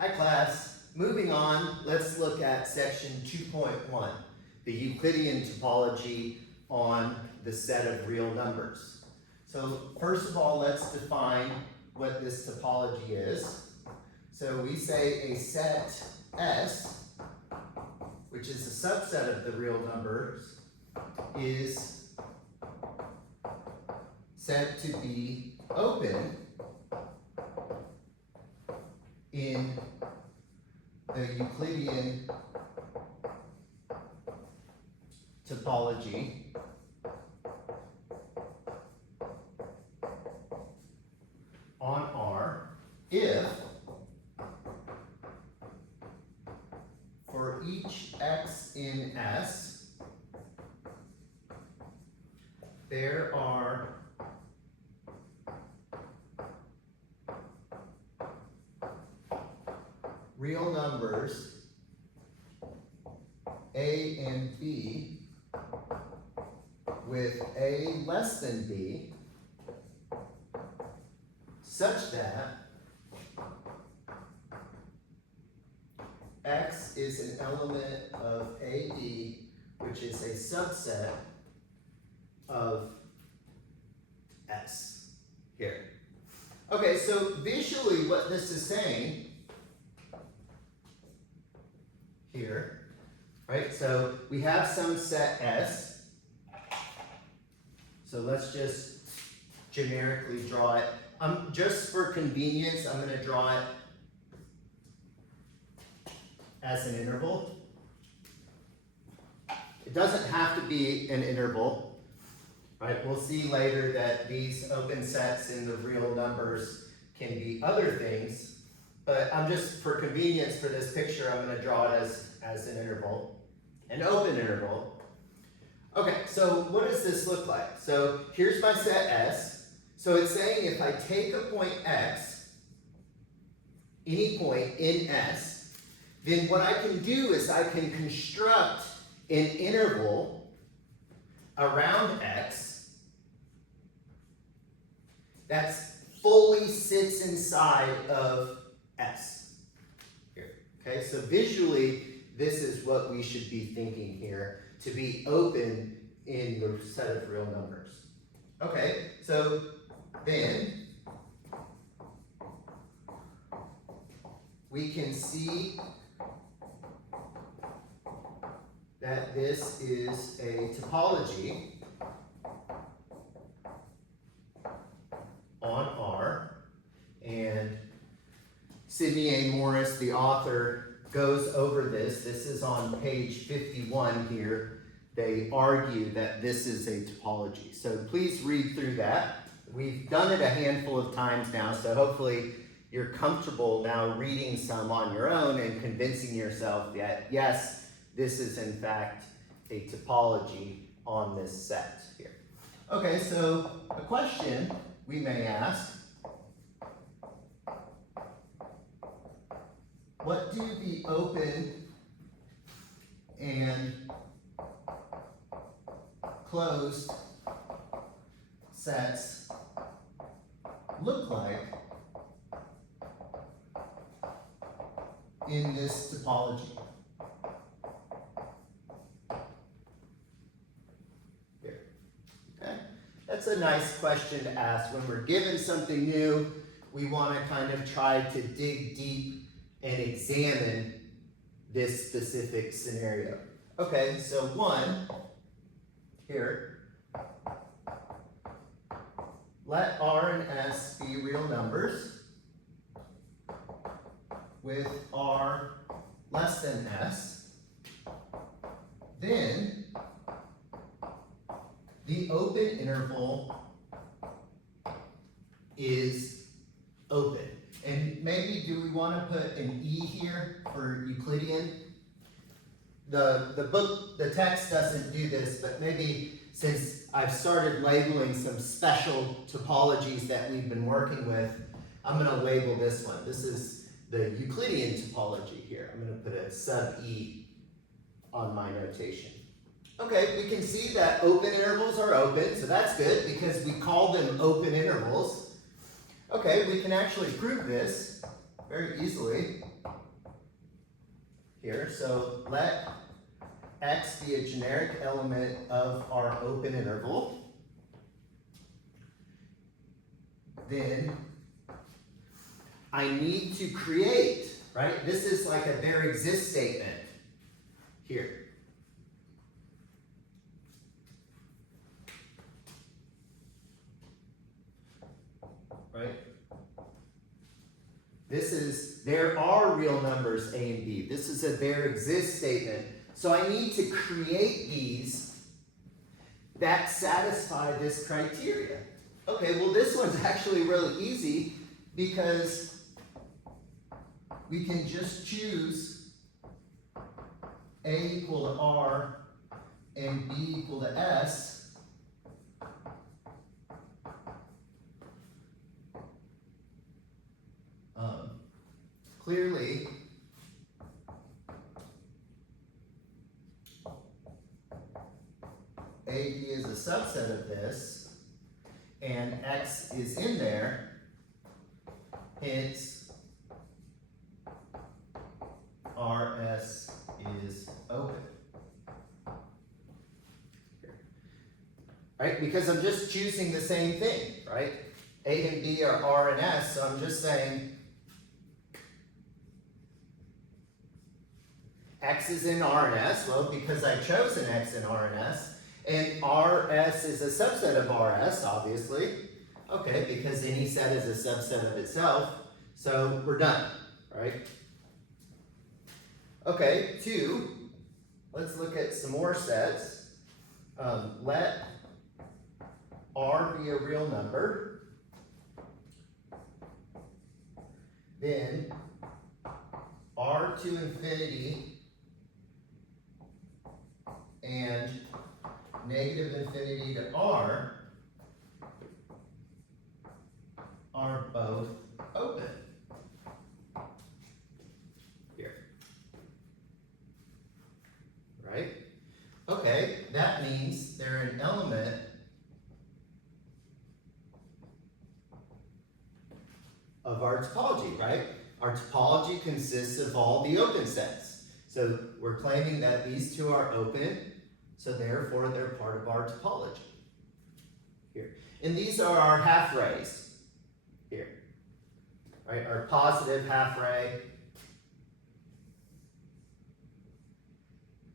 Hi class, moving on, let's look at section 2.1, the Euclidean topology on the set of real numbers. So first of all, let's define what this topology is. So we say a set S, which is a subset of the real numbers, is said to be open in the Euclidean topology on R if for each x in S there are real numbers A and B with A less than B such that X is an element of AD, which is a subset of S here. Okay, so visually what this is saying here, right? So we have some set S. So let's just generically draw it. Just for convenience, I'm going to draw it as an interval. It doesn't have to be an interval, right? We'll see later that these open sets in the real numbers can be other things, but I'm just, for convenience for this picture, I'm going to draw it as an interval, an open interval. Okay, so what does this look like? So here's my set S. So it's saying if I take a point X, any point in S, then what I can do is I can construct an interval around X that fully sits inside of S. Here. Okay, so visually, this is what we should be thinking here, to be open in the set of real numbers. Okay, so then we can see that this is a topology on R, and Sidney A. Morris, the author, goes over this. This is on page 51 here. They argue that this is a topology. So please read through that. We've done it a handful of times now, so hopefully you're comfortable now reading some on your own and convincing yourself that, yes, this is in fact a topology on this set here. Okay, so a question we may ask, what do the open and closed sets look like in this topology? Here. Okay? That's a nice question to ask. When we're given something new, we want to kind of try to dig deep and examine this specific scenario. Okay, so one, here, let R and S be real numbers with R less than S. Then the open interval is open. And maybe do we want to put an E here for Euclidean? The text doesn't do this, but maybe since I've started labeling some special topologies that we've been working with, I'm going to label this one. This is the Euclidean topology here. I'm going to put a sub E on my notation. Okay, we can see that open intervals are open, so that's good because we call them open intervals. Okay, we can actually prove this very easily here. So let x be a generic element of our open interval. Then I need to create, right? This is like a there exists statement here. Right? This is, there are real numbers A and B. This is a there exists statement. So I need to create these that satisfy this criteria. Okay, well this one's actually really easy because we can just choose A equal to R and B equal to S. Clearly, AB is a subset of this, and X is in there, hence RS is open. Right? Because I'm just choosing the same thing, right? A and B are R and S, so I'm just saying X is in R and S, well, because I chose an X in R and S, and RS is a subset of RS, obviously. Okay, because any set is a subset of itself, so we're done, right? Okay, 2, let's look at some more sets. Let R be a real number, then R to infinity and negative infinity to R are both open. Here. Right? Okay, that means they're an element of our topology, right? Our topology consists of all the open sets. So we're claiming that these two are open, so therefore they're part of our topology. Here. And these are our half rays. Here. Right? Our positive half ray.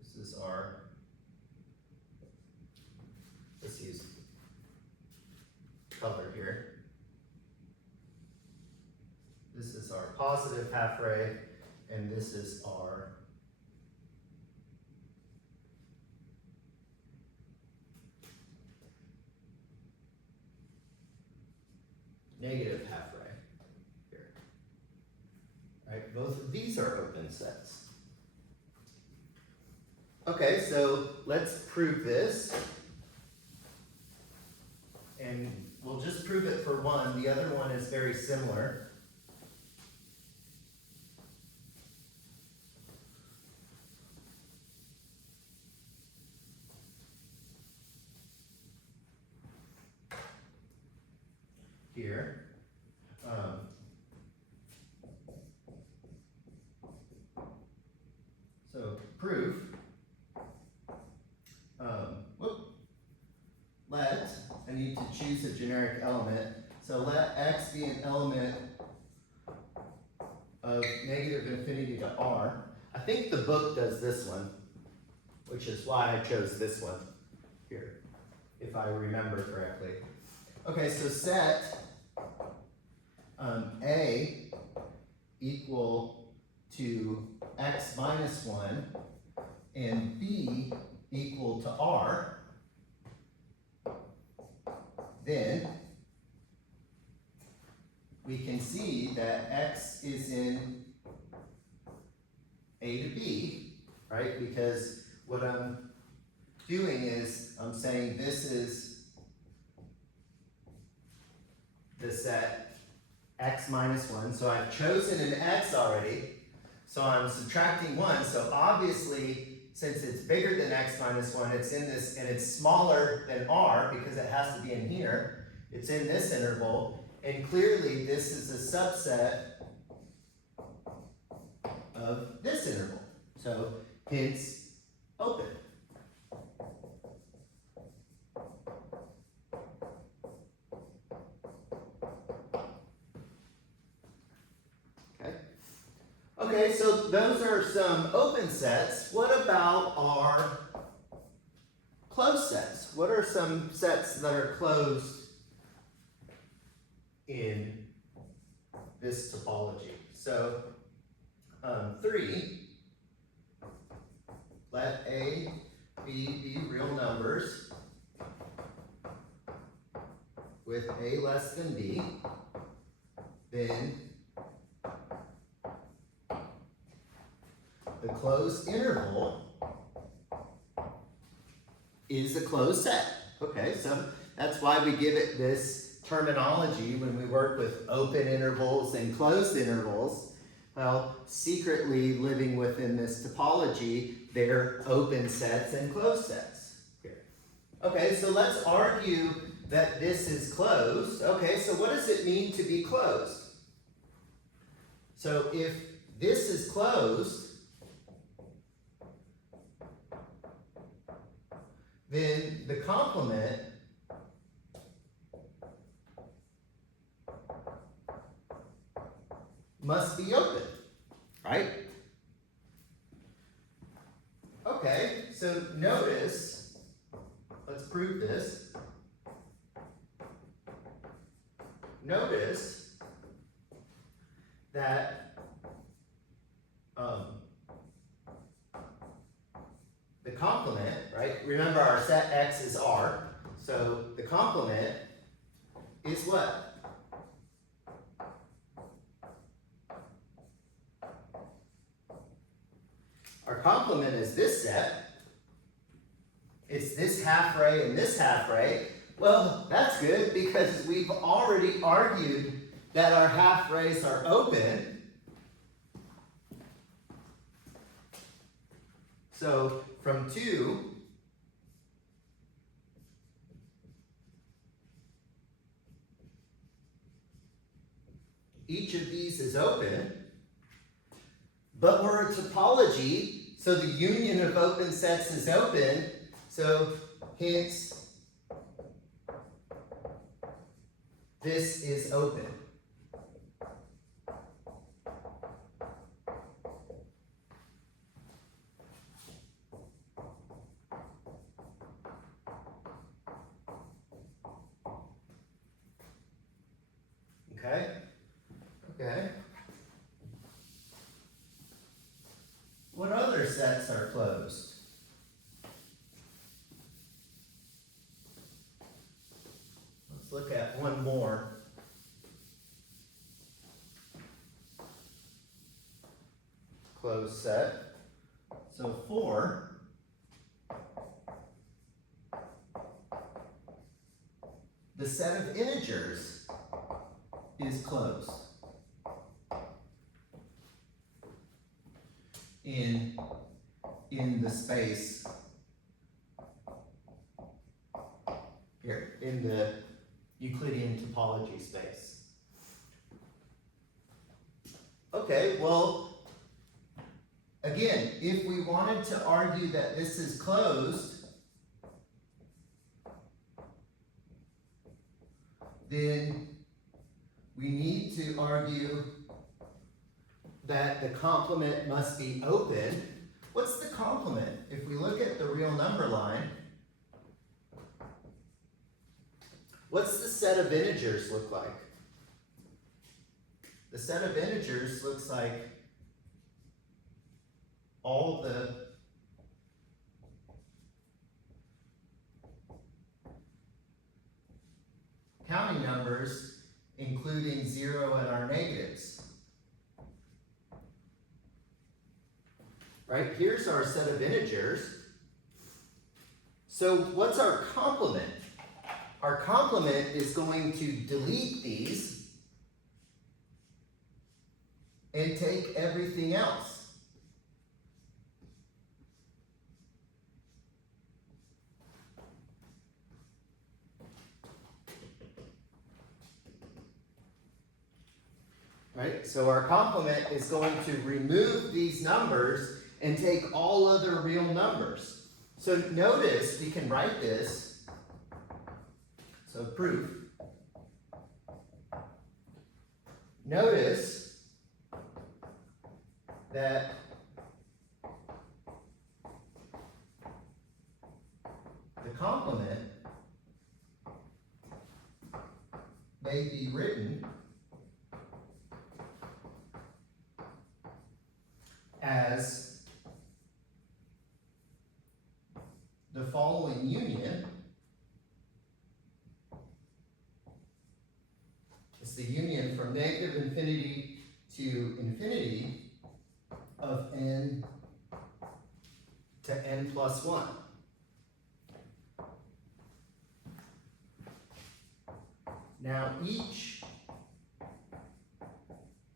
This is our, let's use color here. This is our positive half ray, and this is our negative half ray here. Right? Both of these are open sets. Okay, so let's prove this. And we'll just prove it for one. The other one is very similar. Here. So proof. Let, I need to choose a generic element. So let X be an element of negative infinity to R. I think the book does this one, which is why I chose this one here, if I remember correctly. Okay, so set A equal to X minus 1 and B equal to R, then we can see that X is in A to B, right? Because what I'm doing is I'm saying this is the set X minus 1. So I've chosen an X already. So I'm subtracting 1. So obviously, since it's bigger than X minus 1, it's in this, and it's smaller than R because it has to be in here. It's in this interval. And clearly, this is a subset of this interval. So hence open. Okay, so those are some open sets. What about our closed sets? What are some sets that are closed in this topology? So 3, let A, B be real numbers with A less than B, then the closed interval is a closed set. Okay, so that's why we give it this terminology when we work with open intervals and closed intervals. Well, secretly living within this topology, they're open sets and closed sets. Here. Okay, so let's argue that this is closed. Okay, so what does it mean to be closed? So if this is closed, then the complement must be open, right? Okay, so notice, let's prove this. Notice that the complement, right? Remember our set X is R, so the complement is what? Our complement is this set. It's this half ray and this half ray. Well, that's good because we've already argued that our half rays are open. So from 2, each of these is open, but we're a topology, so the union of open sets is open, so hence this is open. Okay? Okay. What other sets are closed? Let's look at one more. Closed set. So 4. The set of integers is closed in the space here, in the Euclidean topology space. Okay, well, again, if we wanted to argue that this is closed, then we need to argue that the complement must be open. What's the complement? If we look at the real number line, what's the set of integers look like? The set of integers looks like all the counting numbers, including 0 and our negatives. Right, here's our set of integers. So what's our complement? Our complement is going to delete these and take everything else. Right? So our complement is going to remove these numbers and take all other real numbers. So notice we can write this. So proof. Notice that the complement may be written as the following union. It's the union from negative infinity to infinity of n to n plus 1. Now each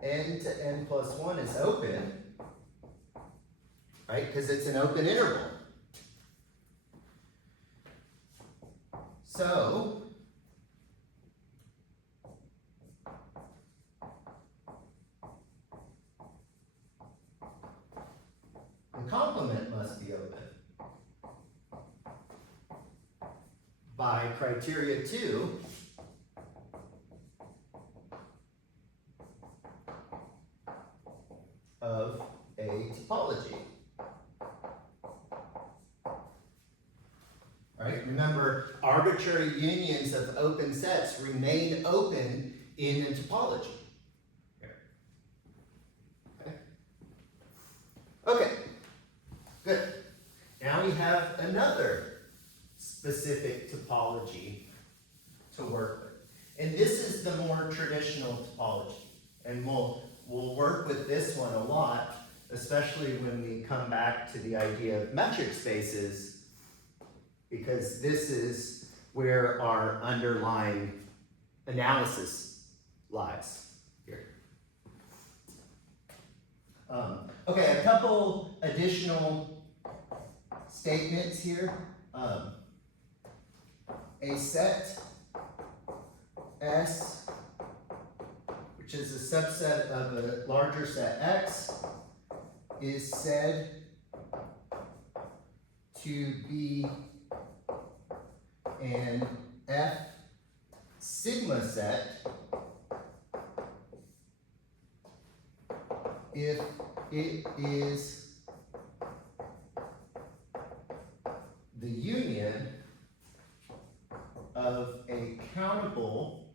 n to n plus 1 is open, right? Because it's an open interval. So the complement must be open by criteria 2 of a topology. Right? Remember, arbitrary unions of open sets remain open in a topology. Okay, good. Now we have another specific topology to work with. And this is the more traditional topology. And we'll work with this one a lot, especially when we come back to the idea of metric spaces, because this is where our underlying analysis lies here. Okay, a couple additional statements here. A set S, which is a subset of a larger set X, is said to be an F sigma set if it is the union of a countable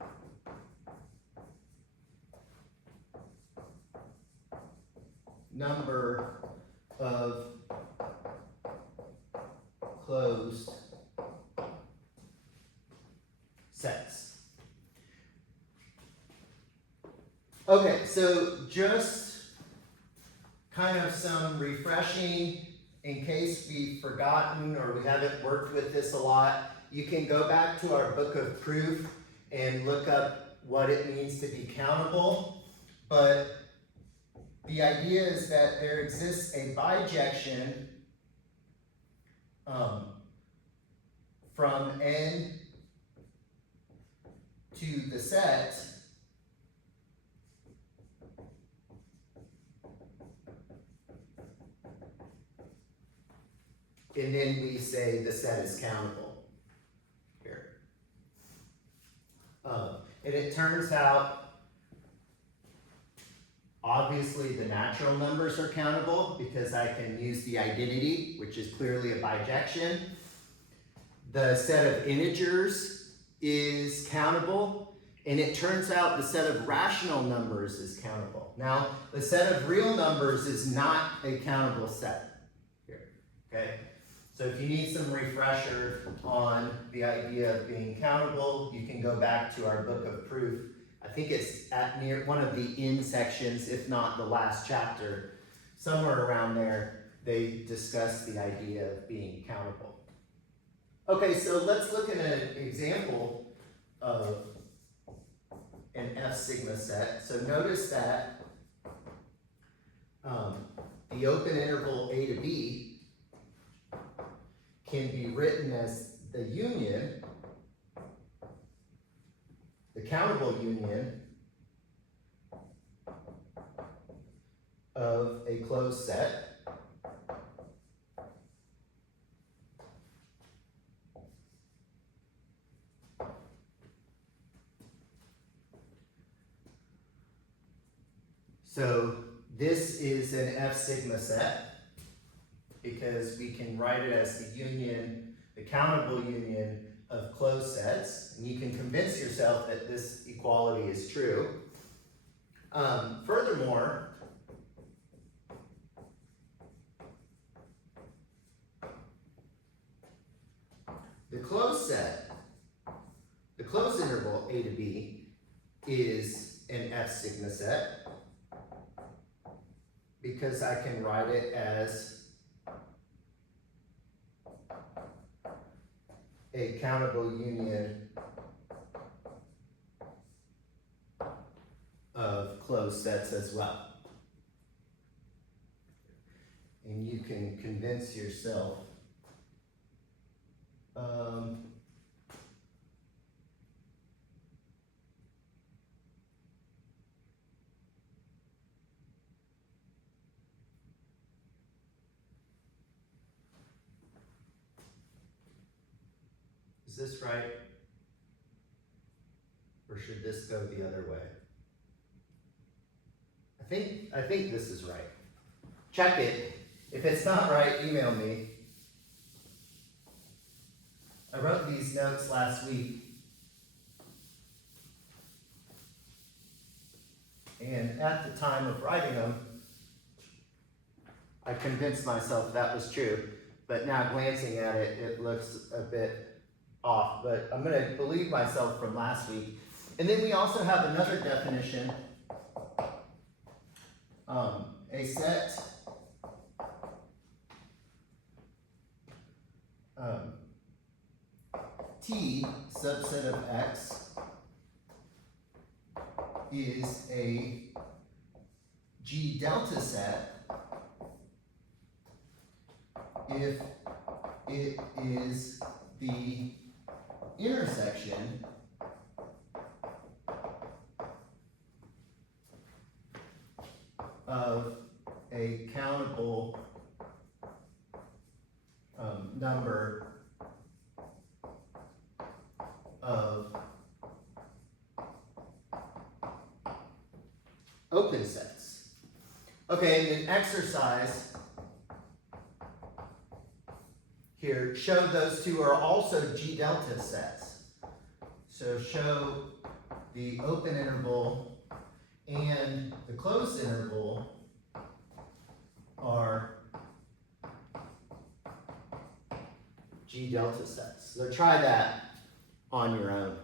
number of closed sets. Okay, so just kind of some refreshing in case we've forgotten or we haven't worked with this a lot. You can go back to our book of proof and look up what it means to be countable. But the idea is that there exists a bijection from n to the set and then we say the set is countable here. And it turns out, obviously the natural numbers are countable because I can use the identity, which is clearly a bijection. The set of integers is countable, and it turns out the set of rational numbers is countable. Now, the set of real numbers is not a countable set here, okay? So if you need some refresher on the idea of being countable, you can go back to our book of proof. I think it's at near one of the in sections, if not the last chapter. Somewhere around there, they discuss the idea of being countable. Okay, so let's look at an example of an F sigma set. So notice that the open interval A to B can be written as the union, the countable union a closed set. So this is an F sigma set because we can write it as the union, the countable union of closed sets, and you can convince yourself that this equality is true. Furthermore, the closed set, the closed interval A to B is an F sigma set because I can write it as a countable union of closed sets as well. And you can convince yourself is this right? Or should this go the other way? I think this is right. Check it. If it's not right, email me. I wrote these notes last week. And at the time of writing them, I convinced myself that was true. But now glancing at it, it looks a bit off. But I'm going to believe myself from last week. And then we also have another definition. A set T subset of X is a G delta set if it is the intersection of a countable number of open sets. Okay, in an exercise here, show those two are also G delta sets. So show the open interval and the closed interval are G delta sets. So try that on your own.